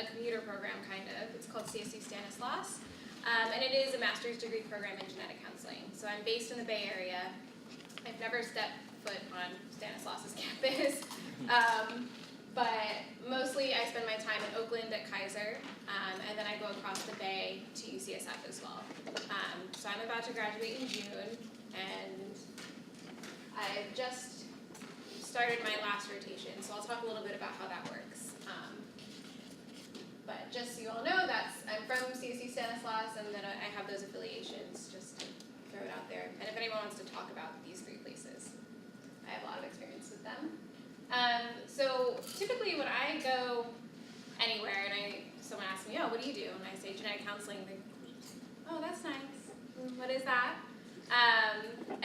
a computer program, kind of. It's called CSU Stanislaus, and it is a master's degree program in genetic counseling. So I'm based in the Bay Area. I've never stepped foot on Stanislaus's campus, but mostly I spend my time in Oakland at Kaiser, and then I go across the Bay to UCSF as well. So I'm about to graduate in June, and I've just started my last rotation, so I'll talk a little bit about how that works. But just so you all know, I'm from CSU Stanislaus, and then I have those affiliations, just to throw it out there. And if anyone wants to talk about these three places, I have a lot of experience with them. So typically when I go anywhere and someone asks me, oh, what do you do? And I say genetic counseling, they go, oh, that's nice. What is that?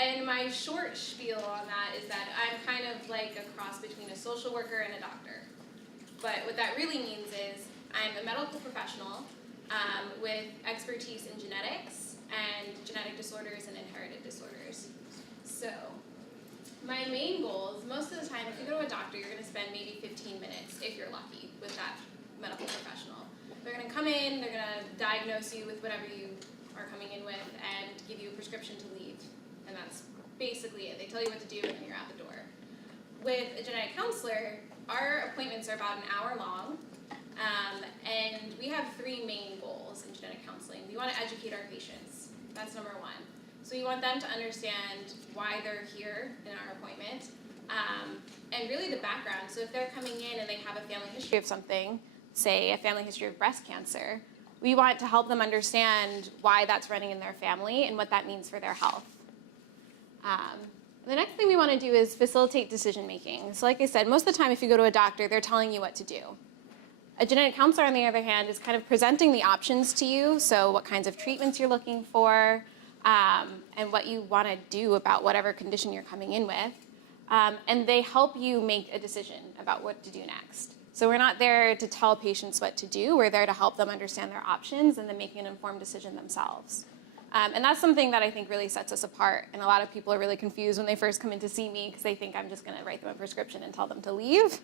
And my short spiel on that is that I'm kind of like a cross between a social worker and a doctor. But what that really means is I'm a medical professional with expertise in genetics and genetic disorders and inherited disorders. So my main goals, most of the time, if you go to a doctor, you're going to spend maybe 15 minutes, if you're lucky, with that medical professional. They're going to come in, they're going to diagnose you with whatever you are coming in with and give you a prescription to leave. And that's basically it. They tell you what to do and then you're out the door. With a genetic counselor, our appointments are about an hour long. And we have three main goals in genetic counseling. We want to educate our patients. That's number one. So we want them to understand why they're here in our appointment, and really the background. So if they're coming in and they have a family history of something, say a family history of breast cancer, we want to help them understand why that's running in their family and what that means for their health. The next thing we want to do is facilitate decision making. So like I said, most of the time if you go to a doctor, they're telling you what to do. A genetic counselor, on the other hand, is kind of presenting the options to you, so what kinds of treatments you're looking for, and what you want to do about whatever condition you're coming in with. And they help you make a decision about what to do next. So we're not there to tell patients what to do, we're there to help them understand their options and then make an informed decision themselves. And that's something that I think really sets us apart, and a lot of people are really confused when they first come in to see me because they think I'm just going to write them a prescription and tell them to leave.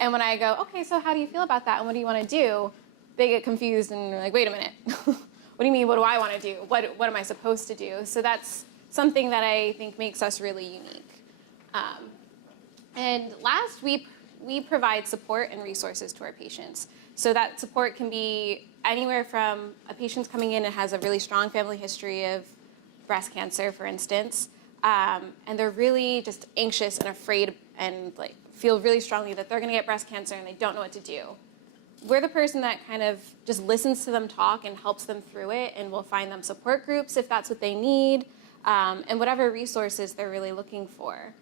And when I go, okay, so how do you feel about that and what do you want to do? They get confused and they're like, wait a minute. What do you mean, what do I want to do? What am I supposed to do? So that's something that I think makes us really unique. And last, we provide support and resources to our patients. So that support can be anywhere from a patient's coming in and has a really strong family history of breast cancer, for instance, and they're really just anxious and afraid and like feel really strongly that they're going to get breast cancer and they don't know what to do. We're the person that kind of just listens to them talk and helps them through it, and we'll find them support groups if that's what they need, and whatever resources they're really looking for.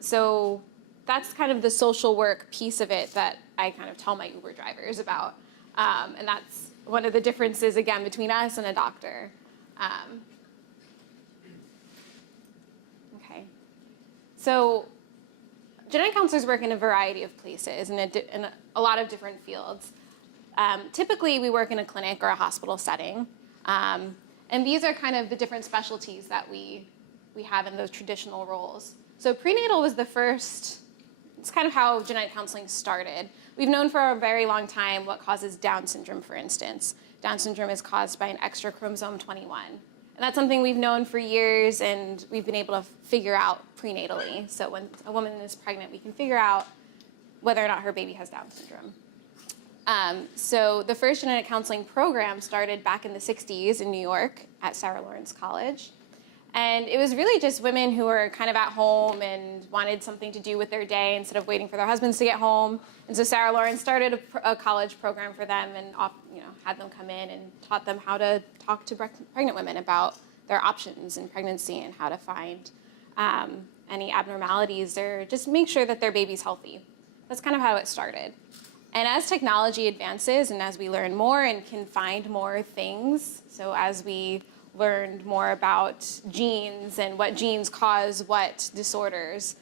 So that's kind of the social work piece of it that I kind of tell my Uber drivers about. And that's one of the differences, again, between us and a doctor. Okay. So genetic counselors work in a variety of places and in a lot of different fields. Typically, we work in a clinic or a hospital setting. And these are kind of the different specialties that we have in those traditional roles. So prenatal was the first, it's kind of how genetic counseling started. We've known for a very long time what causes Down syndrome, for instance. Down syndrome is caused by an extra chromosome 21. And that's something we've known for years, and we've been able to figure out prenatally. So when a woman is pregnant, we can figure out whether or not her baby has Down syndrome. So the first genetic counseling program started back in the 60s in New York at Sarah Lawrence College. And it was really just women who were kind of at home and wanted something to do with their day instead of waiting for their husbands to get home. And so Sarah Lawrence started a college program for them and had them come in and taught them how to talk to pregnant women about their options in pregnancy and how to find any abnormalities or just make sure that their baby's healthy. That's kind of how it started. And as technology advances and as we learn more and can find more things, so as we learned more about genes and what genes cause what disorders,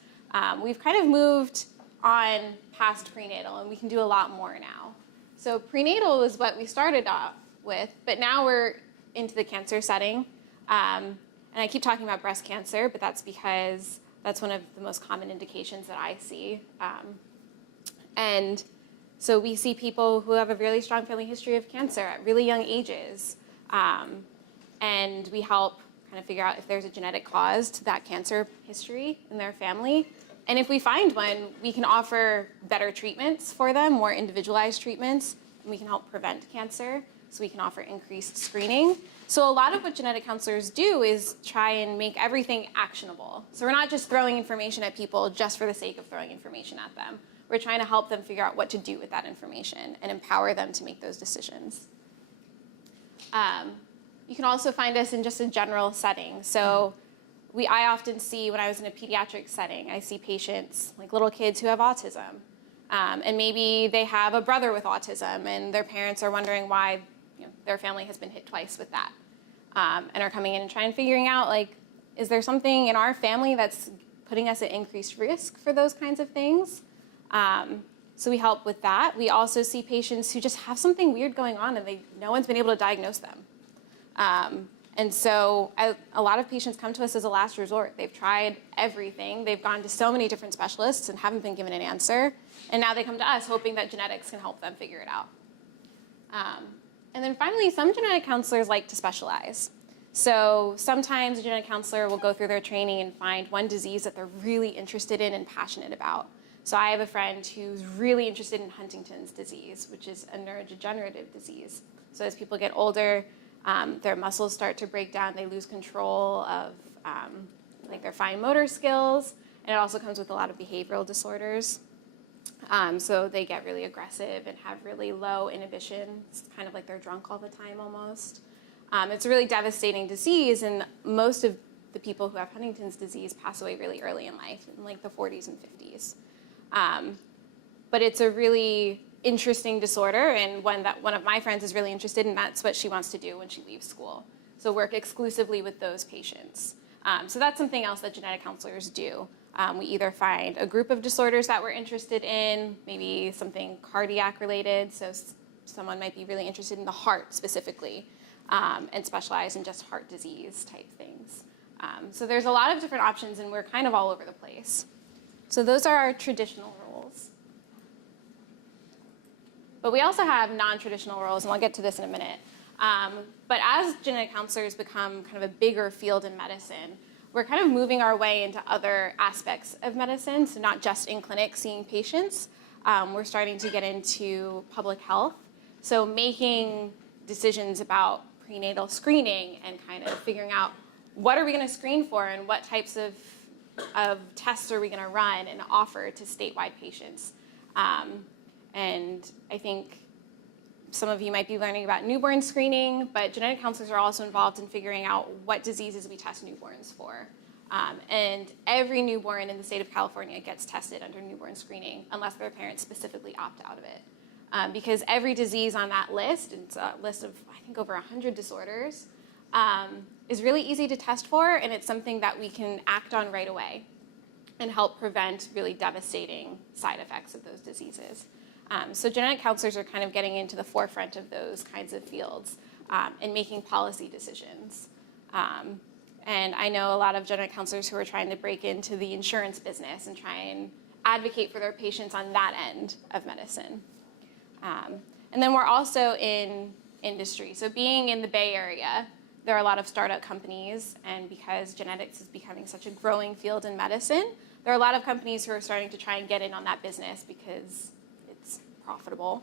we've kind of moved on past prenatal, and we can do a lot more now. So prenatal is what we started off with, but now we're into the cancer setting. And I keep talking about breast cancer, but that's because that's one of the most common indications that I see. And So we see people who have a really strong family history of cancer at really young ages. And we help kind of figure out if there's a genetic cause to that cancer history in their family. And if we find one, we can offer better treatments for them, more individualized treatments, and we can help prevent cancer. So we can offer increased screening. So a lot of what genetic counselors do is try and make everything actionable. So we're not just throwing information at people just for the sake of throwing information at them. We're trying to help them figure out what to do with that information and empower them to make those decisions. You can also find us in just a general setting. So I often see, when I was in a pediatric setting, I see patients, like little kids who have autism. And maybe they have a brother with autism, and their parents are wondering why their family has been hit twice with that. And are coming in and trying figuring out, like, is there something in our family that's putting us at increased risk for those kinds of things? So we help with that. We also see patients who just have something weird going on, and no one's been able to diagnose them. And so a lot of patients come to us as a last resort. They've tried everything. They've gone to so many different specialists and haven't been given an answer. And now they come to us hoping that genetics can help them figure it out. And then finally, some genetic counselors like to specialize. So sometimes a genetic counselor will go through their training and find one disease that they're really interested in and passionate about. So I have a friend who's really interested in Huntington's disease, which is a neurodegenerative disease. So as people get older, their muscles start to break down. They lose control of like their fine motor skills, and it also comes with a lot of behavioral disorders. So they get really aggressive and have really low inhibition. It's kind of like they're drunk all the time almost. It's a really devastating disease, and most of the people who have Huntington's disease pass away really early in life, in like the 40s and 50s. But it's a really interesting disorder, and one that one of my friends is really interested in. That's what she wants to do when she leaves school. So work exclusively with those patients. So that's something else that genetic counselors do. We either find a group of disorders that we're interested in, maybe something cardiac related, so someone might be really interested in the heart specifically, and specialize in just heart disease type things. So there's a lot of different options, and we're kind of all over the place. So those are our traditional roles. But we also have non-traditional roles, and I'll get to this in a minute. But as genetic counselors become kind of a bigger field in medicine, we're kind of moving our way into other aspects of medicine, so not just in clinic seeing patients. We're starting to get into public health, so making decisions about prenatal screening and kind of figuring out what are we going to screen for and what types of tests are we going to run and offer to statewide patients. And I think some of you might be learning about newborn screening, but genetic counselors are also involved in figuring out what diseases we test newborns for. And every newborn in the state of California gets tested under newborn screening unless their parents specifically opt out of it. Because every disease on that list, it's a list of, I think, over 100 disorders, is really easy to test for, and it's something that we can act on right away and help prevent really devastating side effects of those diseases. So genetic counselors are kind of getting into the forefront of those kinds of fields and making policy decisions. And I know a lot of genetic counselors who are trying to break into the insurance business and try and advocate for their patients on that end of medicine. And then we're also in industry. So being in the Bay Area, there are a lot of startup companies, and because genetics is becoming such a growing field in medicine, there are a lot of companies who are starting to try and get in on that business because it's profitable.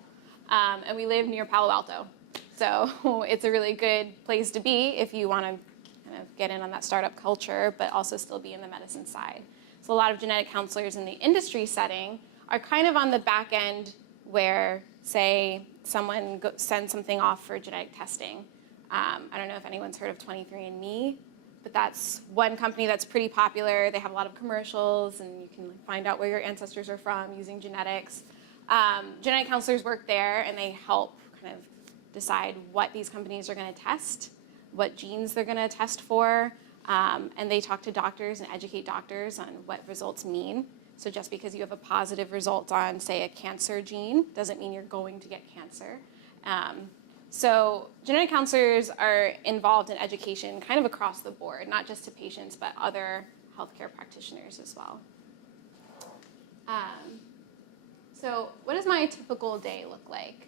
And we live near Palo Alto, so it's a really good place to be if you want to kind of get in on that startup culture, but also still be in the medicine side. So a lot of genetic counselors in the industry setting are kind of on the back end where, say, someone sends something off for genetic testing. I don't know if anyone's heard of 23andMe, but that's one company that's pretty popular. They have a lot of commercials, and you can find out where your ancestors are from using genetics. Genetic counselors work there, and they help kind of decide what these companies are going to test, what genes they're going to test for, and they talk to doctors and educate doctors on what results mean. So just because you have a positive result on, say, a cancer gene doesn't mean you're going to get cancer. So genetic counselors are involved in education kind of across the board, not just to patients, but other healthcare practitioners as well. So what does my typical day look like?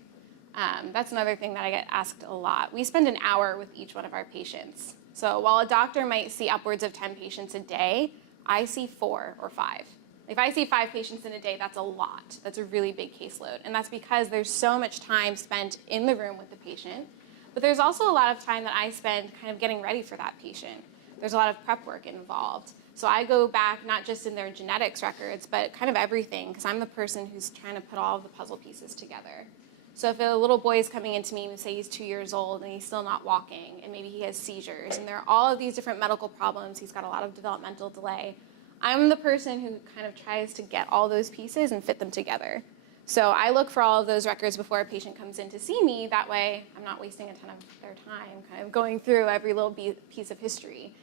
That's another thing that I get asked a lot. We spend an hour with each one of our patients. So while a doctor might see upwards of 10 patients a day, I see 4 or 5. If I see 5 patients in a day, that's a lot. That's a really big caseload. And that's because there's so much time spent in the room with the patient. But there's also a lot of time that I spend kind of getting ready for that patient. There's a lot of prep work involved. So I go back not just in their genetics records, but kind of everything, because I'm the person who's trying to put all of the puzzle pieces together. So if a little boy is coming into me and say he's 2 years old and he's still not walking, and maybe he has seizures, and there are all of these different medical problems, he's got a lot of developmental delay, I'm the person who kind of tries to get all those pieces and fit them together. So I look for all of those records before a patient comes in to see me. That way, I'm not wasting a ton of their time kind of going through every little piece of history.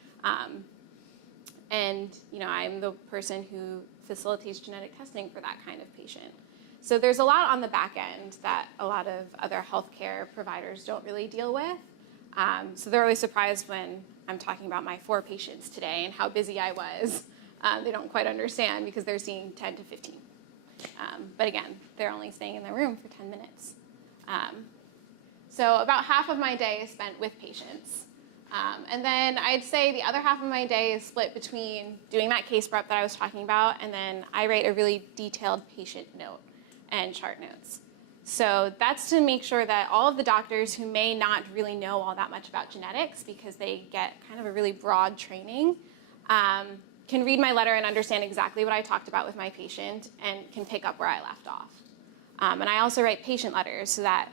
And I'm the person who facilitates genetic testing for that kind of patient. So there's a lot on the back end that a lot of other healthcare providers don't really deal with. So they're always surprised when I'm talking about my 4 patients today and how busy I was. They don't quite understand because they're seeing 10 to 15. But again, they're only staying in the room for 10 minutes. So about half of my day is spent with patients. And then I'd say the other half of my day is split between doing that case prep that I was talking about, and then I write a really detailed patient note and chart notes. So that's to make sure that all of the doctors who may not really know all that much about genetics because they get kind of a really broad training can read my letter and understand exactly what I talked about with my patient and can pick up where I left off. And I also write patient letters so that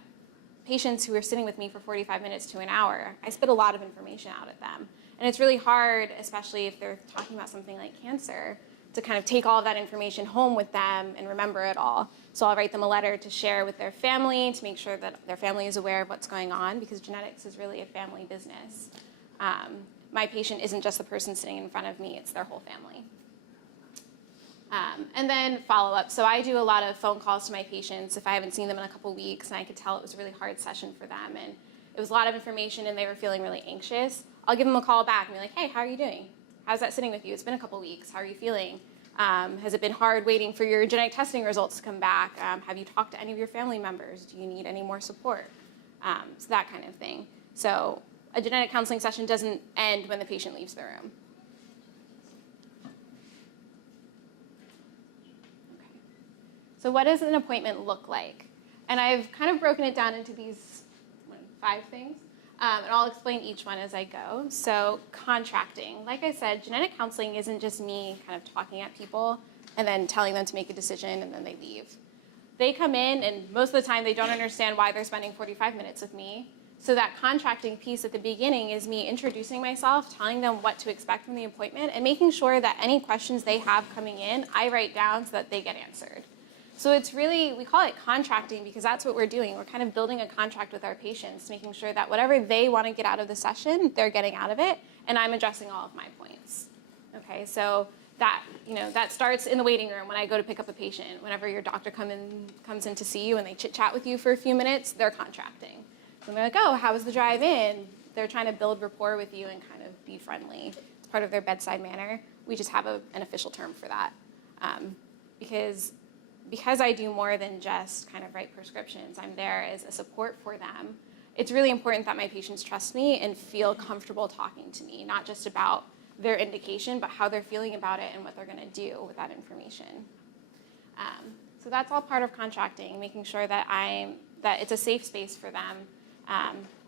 patients who are sitting with me for 45 minutes to an hour, I spit a lot of information out at them. And it's really hard, especially if they're talking about something like cancer, to kind of take all of that information home with them and remember it all. So I'll write them a letter to share with their family to make sure that their family is aware of what's going on, because genetics is really a family business. My patient isn't just the person sitting in front of me, it's their whole family. And then follow-up. So I do a lot of phone calls to my patients if I haven't seen them in a couple weeks and I could tell it was a really hard session for them and it was a lot of information and they were feeling really anxious. I'll give them a call back and be like, hey, how are you doing? How's that sitting with you? It's been a couple weeks. How are you feeling? Has it been hard waiting for your genetic testing results to come back? Have you talked to any of your family members? Do you need any more support? So that kind of thing. So a genetic counseling session doesn't end when the patient leaves the room. Okay. So what does an appointment look like? And I've kind of broken it down into these 5 things. And I'll explain each one as I go. So contracting. Like I said, genetic counseling isn't just me kind of talking at people and then telling them to make a decision and then they leave. They come in and most of the time they don't understand why they're spending 45 minutes with me. So that contracting piece at the beginning is me introducing myself, telling them what to expect from the appointment, and making sure that any questions they have coming in, I write down so that they get answered. So it's really, we call it contracting because that's what we're doing. We're kind of building a contract with our patients, making sure that whatever they want to get out of the session, they're getting out of it, and I'm addressing all of my points. Okay, so that, that starts in the waiting room when I go to pick up a patient. Whenever your doctor comes in to see you and they chit-chat with you for a few minutes, they're contracting. So they're like, oh, how was the drive-in? They're trying to build rapport with you and kind of be friendly. It's part of their bedside manner. We just have an official term for that. Because I do more than just kind of write prescriptions, I'm there as a support for them. It's really important that my patients trust me and feel comfortable talking to me, not just about their indication, but how they're feeling about it and what they're going to do with that information. So that's all part of contracting, making sure that it's a safe space for them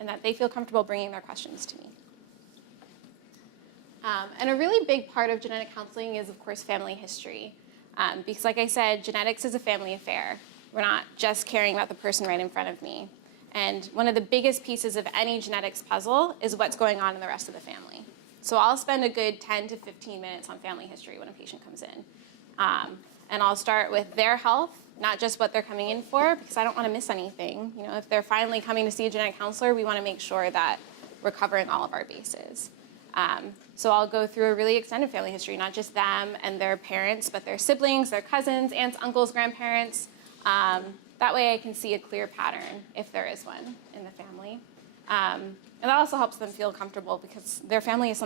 and that they feel comfortable bringing their questions to me. And a really big part of genetic counseling is, of course, family history. Because like I said, genetics is a family affair. We're not just caring about the person right in front of me. And one of the biggest pieces of any genetics puzzle is what's going on in the rest of the family. So I'll spend a good 10 to 15 minutes on family history when a patient comes in. And I'll start with their health, not just what they're coming in for, because I don't want to miss anything. If they're finally coming to see a genetic counselor, we want to make sure that we're covering all of our bases. So I'll go through a really extended family history, not just them and their parents, but their siblings, their cousins, aunts, uncles, grandparents. That way I can see a clear pattern, if there is one, in the family. And that also helps them feel comfortable because their family is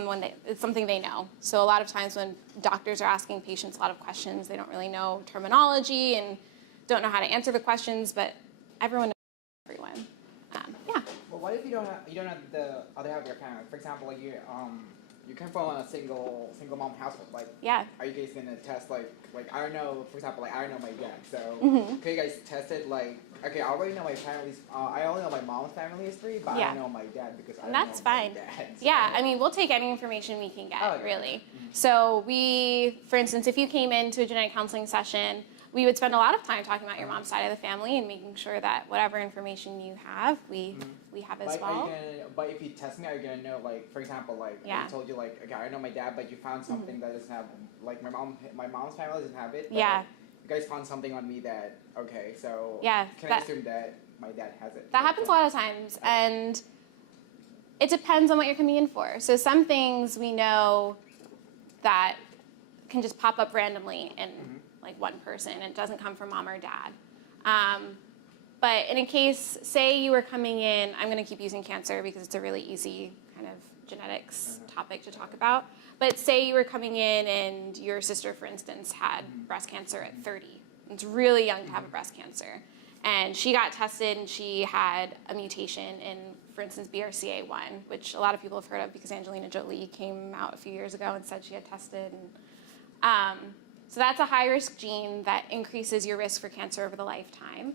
it's something they know. So a lot of times when doctors are asking patients a lot of questions, they don't really know terminology and don't know how to answer the questions, but everyone knows everyone. Yeah. Well, what if you don't have the other half of your family? For example, like you come from a single mom household. Like, Yeah. Are you guys gonna test like I don't know? For example, like I don't know my dad, so Mm-hmm. can you guys test it? Like, okay, I already know my family's. I only know my mom's family history, but Yeah. I don't know my dad because I And don't that's know fine. my dad. So. Yeah, I mean, we'll take any information we can get, Oh, okay. really. Mm-hmm. So we, for instance, if you came into a genetic counseling session, we would spend a lot of time talking about your mom's side of the family and making sure that whatever information you have, we have as Like, well. But if you test me, are you gonna know, like, for example, like, I told you, like, okay, I know my dad, but you found something that doesn't have, like, my mom's family doesn't have it. But, Yeah. like, you guys found something on me that, okay, so Yeah, can I assume that my dad has it? That happens a lot of times, and it depends on what you're coming in for. So some things we know that can just pop up randomly in like one person, and it doesn't come from mom or dad. But in a case, say you were coming in, I'm going to keep using cancer because it's a really easy kind of genetics topic to talk about. But say you were coming in and your sister, for instance, had breast cancer at 30. It's really young to have a breast cancer. And she got tested and she had a mutation in, for instance, BRCA1, which a lot of people have heard of because Angelina Jolie came out a few years ago and said she had tested. And, so that's a high-risk gene that increases your risk for cancer over the lifetime.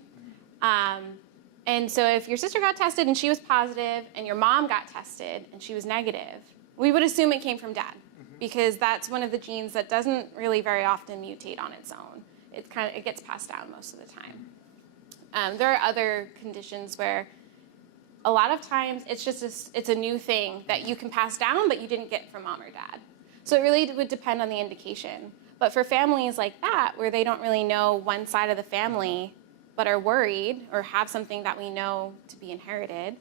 And so if your sister got tested and she was positive and your mom got tested and she was negative, we would assume it came from dad because that's one of the genes that doesn't really very often mutate on its own. It gets passed down most of the time. There are other conditions where a lot of times it's a new thing that you can pass down but you didn't get from mom or dad. So it really would depend on the indication. But for families like that, where they don't really know one side of the family, but are worried or have something that we know to be inherited,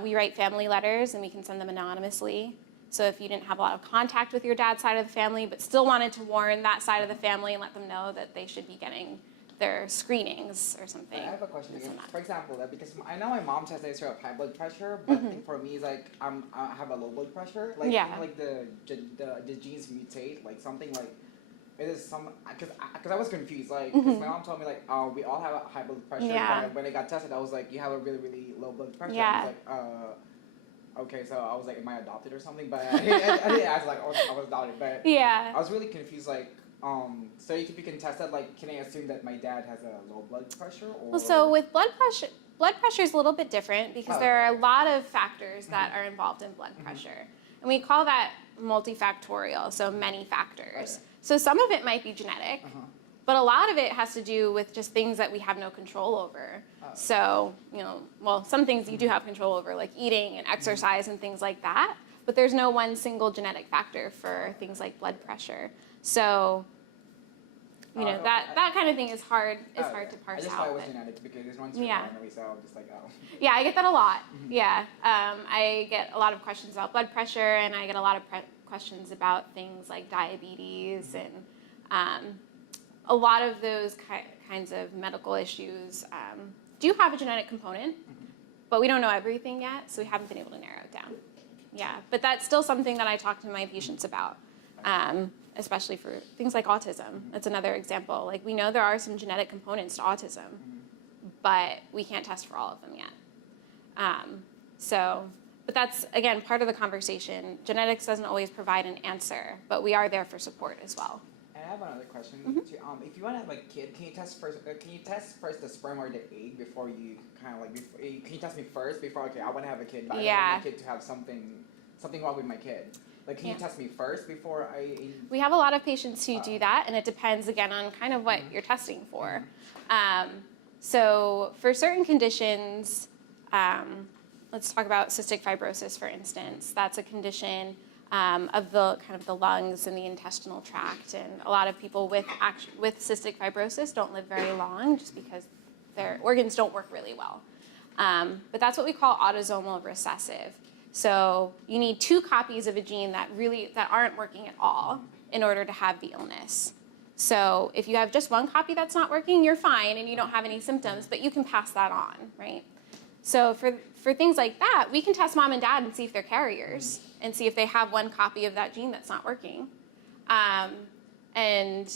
we write family letters and we can send them anonymously. So if you didn't have a lot of contact with your dad's side of the family, but still wanted to warn that side of the family and let them know that they should be getting their screenings or something. I have a question. For example, because I know my mom has a history of high blood pressure, but for me, it's like I have a low blood pressure. Like, like the genes mutate, like something like. It is some because I was confused, like because my mom told me like we all have a high blood pressure. Yeah. But when I got tested, I was like, you have a really low blood pressure. Yeah. I was like, okay, so I was like, am I adopted or something? But I didn't ask like I was adopted, but yeah. I was really confused, like so if you can test that, like can I assume that my dad has a low blood pressure? Or? Well, so with blood pressure is a little bit different because there are a lot of factors that are involved in blood pressure, and we call that multifactorial, so many factors. Okay. So some of it might be genetic, but a lot of it has to do with just things that we have no control over. So, some things you do have control over, like eating and exercise and things like that, but there's no one single genetic factor for things like blood pressure. So, that kind of thing is hard to parse out. I just thought it was genetic because there's one family, so I'm just like, oh. Yeah, I get that a lot. Yeah, I get a lot of questions about blood pressure, and I get a lot of questions about things like diabetes and a lot of those kinds of medical issues do have a genetic component, but we don't know everything yet, so we haven't been able to narrow it down. Yeah, but that's still something that I talk to my patients about, especially for things like autism. That's another example. Like, we know there are some genetic components to autism, but we can't test for all of them yet. But that's, again, part of the conversation. Genetics doesn't always provide an answer, but we are there for support as well. And I have another question. If you want to have a kid, can you test first the sperm or the egg before you kind of like? Can you test me first before? Okay, I want to have a kid, but I don't want my kid to have something wrong with my kid. Like, can you test me first before I? We have a lot of patients who do that, and it depends again on kind of what you're testing for. So for certain conditions. Let's talk about cystic fibrosis, for instance. That's a condition of the lungs and the intestinal tract, and a lot of people with cystic fibrosis don't live very long just because their organs don't work really well. But that's what we call autosomal recessive. So you need 2 copies of a gene that aren't working at all in order to have the illness. So if you have just 1 copy that's not working, you're fine and you don't have any symptoms, but you can pass that on, right? So for things like that, we can test mom and dad and see if they're carriers and see if they have 1 copy of that gene that's not working. And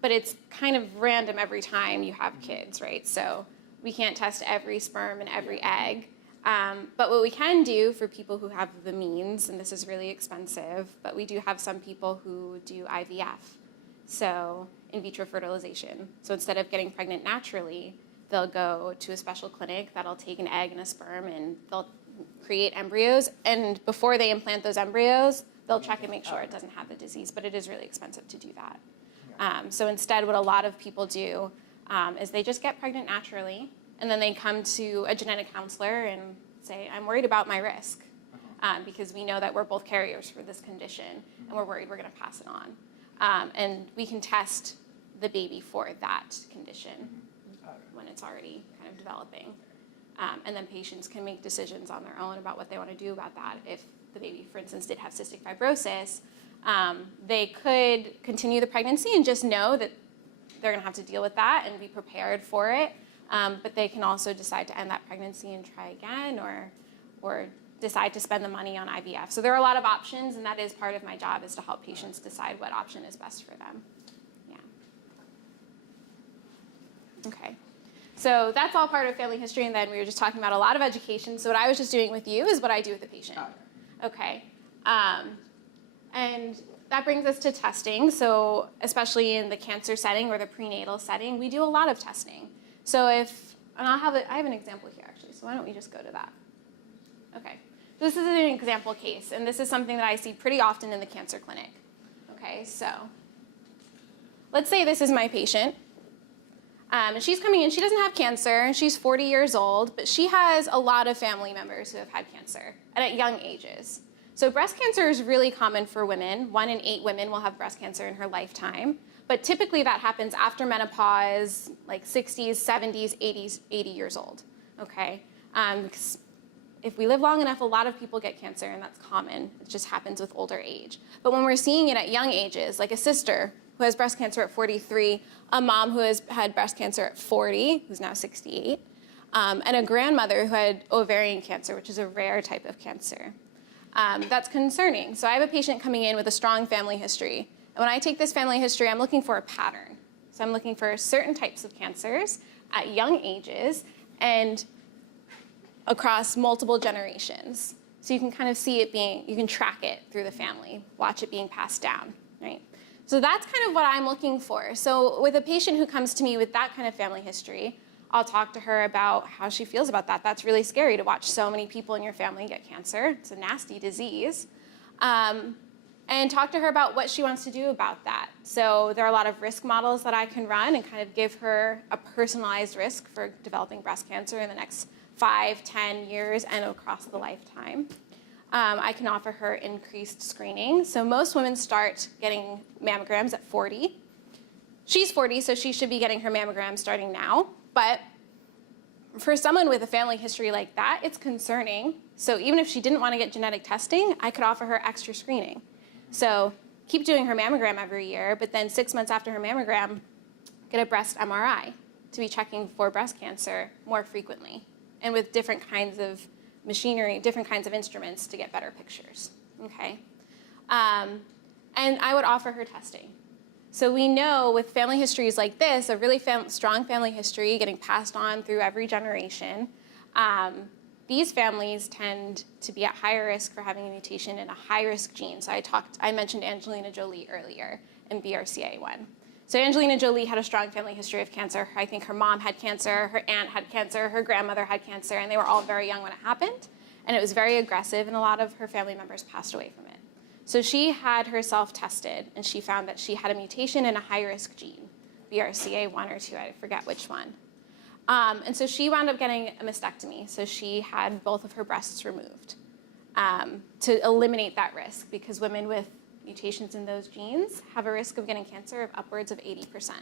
but it's kind of random every time you have kids, right? So we can't test every sperm and every egg. But what we can do for people who have the means, and this is really expensive, but we do have some people who do IVF, so in vitro fertilization. So instead of getting pregnant naturally, they'll go to a special clinic that'll take an egg and a sperm, and they'll create embryos. And before they implant those embryos, they'll check and make sure it doesn't have the disease, but it is really expensive to do that. So instead, what a lot of people do is they just get pregnant naturally, and then they come to a genetic counselor and say, I'm worried about my risk, because we know that we're both carriers for this condition, and we're worried we're going to pass it on. And we can test the baby for that condition when it's already kind of developing. And then patients can make decisions on their own about what they want to do about that. If the baby, for instance, did have cystic fibrosis, they could continue the pregnancy and just know that they're going to have to deal with that and be prepared for it. But they can also decide to end that pregnancy and try again, or decide to spend the money on IVF. So there are a lot of options, and that is part of my job, is to help patients decide what option is best for them. Yeah. Okay. So that's all part of family history, and then we were just talking about a lot of education. So what I was just doing with you is what I do with the patient. Okay. And that brings us to testing. So especially in the cancer setting or the prenatal setting, we do a lot of testing. So I have an example here, actually, so why don't we just go to that? Okay. This is an example case, and this is something that I see pretty often in the cancer clinic. Okay, so let's say this is my patient. And she's coming in, she doesn't have cancer, she's 40 years old, but she has a lot of family members who have had cancer, and at young ages. So breast cancer is really common for women. 1 in 8 women will have breast cancer in her lifetime. But typically that happens after menopause, like 60s, 70s, 80s, 80 years old, okay? Because if we live long enough, a lot of people get cancer, and that's common. It just happens with older age. But when we're seeing it at young ages, like a sister who has breast cancer at 43, a mom who has had breast cancer at 40, who's now 68, and a grandmother who had ovarian cancer, which is a rare type of cancer. That's concerning. So I have a patient coming in with a strong family history. And when I take this family history, I'm looking for a pattern. So I'm looking for certain types of cancers at young ages and across multiple generations. So you can kind of see it you can track it through the family, watch it being passed down, right? So that's kind of what I'm looking for. So with a patient who comes to me with that kind of family history, I'll talk to her about how she feels about that. That's really scary to watch so many people in your family get cancer. It's a nasty disease. And talk to her about what she wants to do about that. So there are a lot of risk models that I can run and kind of give her a personalized risk for developing breast cancer in the next 5, 10 years and across the lifetime. I can offer her increased screening. So most women start getting mammograms at 40. She's 40, so she should be getting her mammogram starting now. But for someone with a family history like that, it's concerning. So even if she didn't want to get genetic testing, I could offer her extra screening. So keep doing her mammogram every year, but then 6 months after her mammogram, get a breast MRI to be checking for breast cancer more frequently, and with different kinds of machinery, different kinds of instruments to get better pictures, okay? And I would offer her testing. So we know with family histories like this, a really strong family history getting passed on through every generation, these families tend to be at higher risk for having a mutation in a high-risk gene. So I mentioned Angelina Jolie earlier in BRCA1. So Angelina Jolie had a strong family history of cancer. I think her mom had cancer, her aunt had cancer, her grandmother had cancer, and they were all very young when it happened. And it was very aggressive, and a lot of her family members passed away from it. So she had herself tested, and she found that she had a mutation in a high-risk gene, BRCA1 or 2, I forget which one. And so she wound up getting a mastectomy. So she had both of her breasts removed to eliminate that risk, because women with mutations in those genes have a risk of getting cancer of upwards of 80%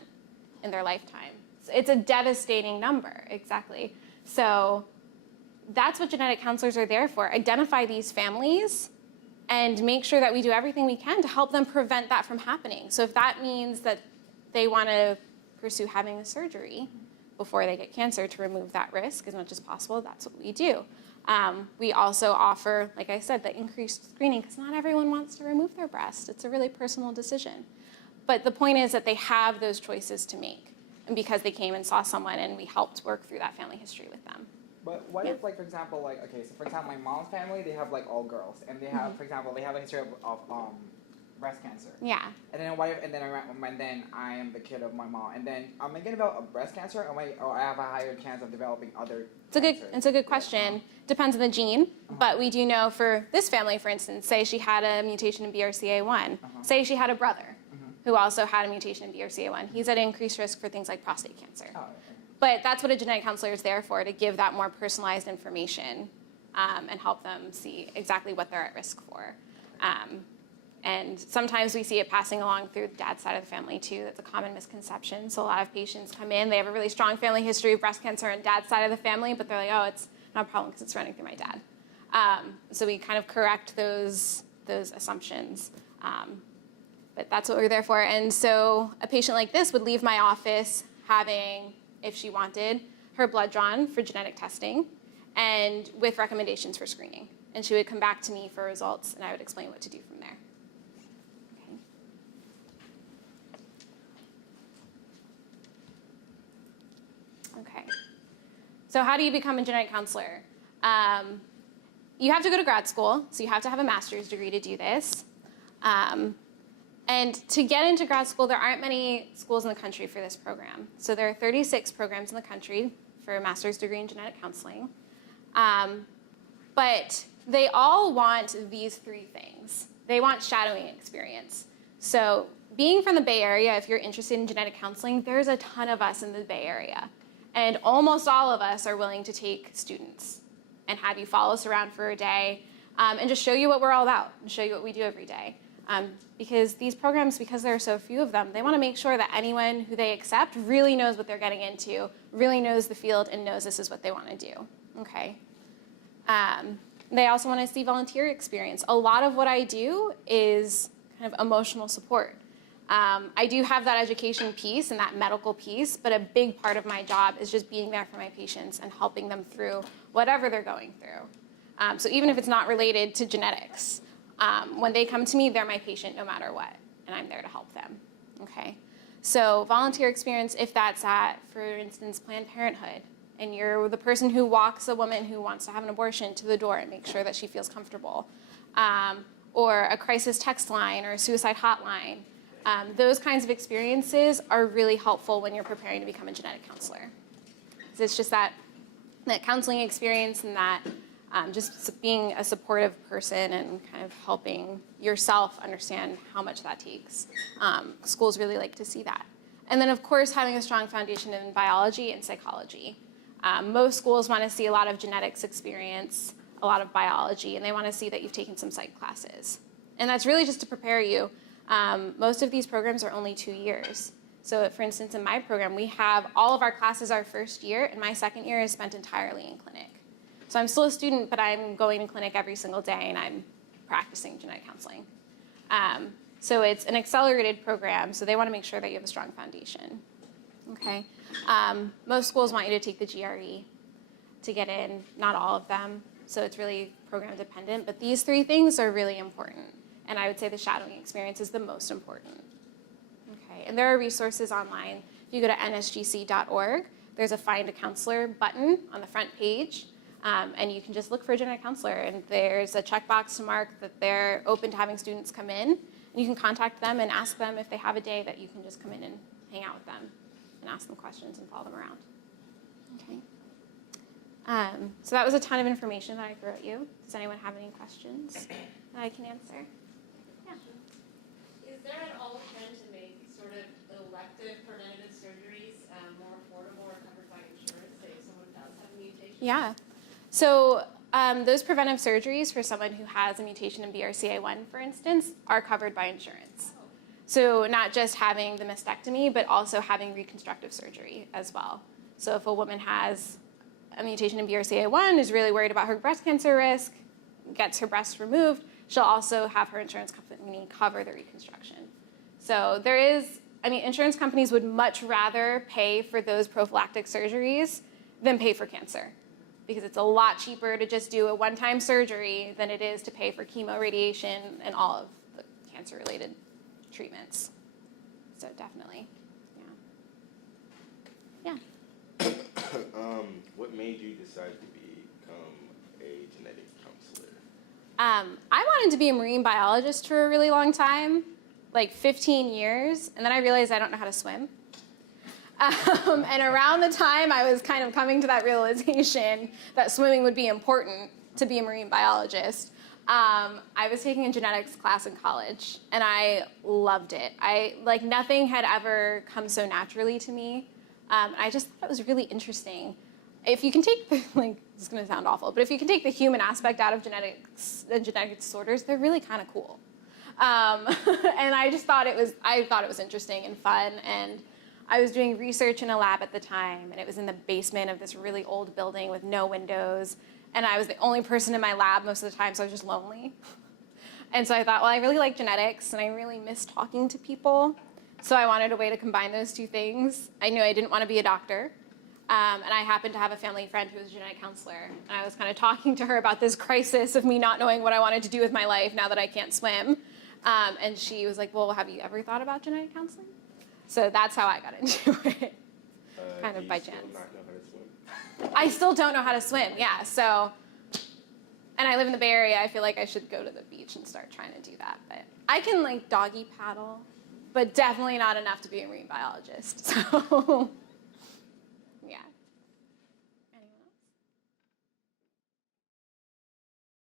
in their lifetime. So it's a devastating number, exactly. So that's what genetic counselors are there for. Identify these families and make sure that we do everything we can to help them prevent that from happening. So if that means that they want to pursue having the surgery before they get cancer to remove that risk as much as possible, that's what we do. We also offer, like I said, the increased screening, because not everyone wants to remove their breast. It's a really personal decision. But the point is that they have those choices to make, and because they came and saw someone and we helped work through that family history with them. But what if, like, for example, like, okay, so for example, my mom's family, they have, like, all girls, and they have, for example, they have a history of breast cancer. Yeah. And then what if, and then I am the kid of my mom, and then am I gonna develop a breast cancer, or I have a higher chance of developing other It's a good question. Depends on the gene, but we do know for this family, for instance, say she had a mutation in BRCA1, say she had a brother who also had a mutation in BRCA1. He's at increased risk for things like prostate cancer. Oh, okay. But that's what a genetic counselor is there for, to give that more personalized information and help them see exactly what they're at risk for. And sometimes we see it passing along through the dad's side of the family too. That's a common misconception. So a lot of patients come in, they have a really strong family history of breast cancer on dad's side of the family, but they're like, oh, it's not a problem because it's running through my dad. So we kind of correct those assumptions. But that's what we're there for. And so a patient like this would leave my office having, if she wanted, her blood drawn for genetic testing and with recommendations for screening. And she would come back to me for results, and I would explain what to do from there. Okay. So how do you become a genetic counselor? You have to go to grad school, so you have to have a master's degree to do this. And to get into grad school, there aren't many schools in the country for this program. So there are 36 programs in the country for a master's degree in genetic counseling. But they all want these three things. They want shadowing experience. So being from the Bay Area, if you're interested in genetic counseling, there's a ton of us in the Bay Area. And almost all of us are willing to take students and have you follow us around for a day and just show you what we're all about and show you what we do every day. Because these programs, because there are so few of them, they want to make sure that anyone who they accept really knows what they're getting into, really knows the field, and knows this is what they want to do. Okay. They also want to see volunteer experience. A lot of what I do is kind of emotional support. I do have that education piece and that medical piece, but a big part of my job is just being there for my patients and helping them through whatever they're going through. So even if it's not related to genetics, when they come to me, they're my patient no matter what, and I'm there to help them. Okay. So volunteer experience, if that's at, for instance, Planned Parenthood, and you're the person who walks a woman who wants to have an abortion to the door and make sure that she feels comfortable, or a crisis text line or a suicide hotline. Those kinds of experiences are really helpful when you're preparing to become a genetic counselor. So it's just that counseling experience and that just being a supportive person and kind of helping yourself understand how much that takes. Schools really like to see that. And then, of course, having a strong foundation in biology and psychology. Most schools want to see a lot of genetics experience, a lot of biology, and they want to see that you've taken some psych classes. And that's really just to prepare you. Most of these programs are only 2 years. So for instance, in my program, we have all of our classes our first year, and my second year is spent entirely in clinic. So I'm still a student, but I'm going to clinic every single day, and I'm practicing genetic counseling. So it's an accelerated program, so they want to make sure that you have a strong foundation. Okay. Most schools want you to take the GRE to get in, not all of them. So it's really program dependent, but these three things are really important. And I would say the shadowing experience is the most important. Okay, and there are resources online. If you go to nsgc.org, there's a Find a Counselor button on the front page, and you can just look for a genetic counselor, and there's a checkbox to mark that they're open to having students come in, and you can contact them and ask them if they have a day that you can just come in and hang out with them and ask them questions and follow them around. Okay. So that was a ton of information that I threw at you. Does anyone have any questions that I can answer? Is there at all a trend to make sort of elective preventative surgeries more affordable or covered by insurance, say if someone does have a mutation? Yeah. So those preventive surgeries for someone who has a mutation in BRCA1, for instance, are covered by insurance. Oh. So not just having the mastectomy, but also having reconstructive surgery as well. So if a woman has a mutation in BRCA1, is really worried about her breast cancer risk, gets her breast removed, she'll also have her insurance company cover the reconstruction. So there is, insurance companies would much rather pay for those prophylactic surgeries than pay for cancer, because it's a lot cheaper to just do a one-time surgery than it is to pay for chemo, radiation, and all of the cancer-related treatments. So definitely, yeah. What made you decide to become a genetic counselor? I wanted to be a marine biologist for a really long time, like 15 years, and then I realized I don't know how to swim. And around the time I was kind of coming to that realization that swimming would be important to be a marine biologist, I was taking a genetics class in college, and I loved it. Nothing had ever come so naturally to me. I just thought it was really interesting. If you can take this is going to sound awful, but if you can take the human aspect out of genetics and genetic disorders, they're really kind of cool. And I thought it was interesting and fun. And I was doing research in a lab at the time, and it was in the basement of this really old building with no windows. And I was the only person in my lab most of the time, so I was just lonely. And so I thought, well, I really like genetics, and I really miss talking to people. So I wanted a way to combine those two things. I knew I didn't want to be a doctor. And I happened to have a family friend who was a genetic counselor. And I was kind of talking to her about this crisis of me not knowing what I wanted to do with my life now that I can't swim. And she was like, well, have you ever thought about genetic counseling? So that's how I got into it, kind of by chance. Do you still not know how to swim? I still don't know how to swim, yeah. So, and I live in the Bay Area. I feel like I should go to the beach and start trying to do that. But I can doggy paddle, but definitely not enough to be a marine biologist. So.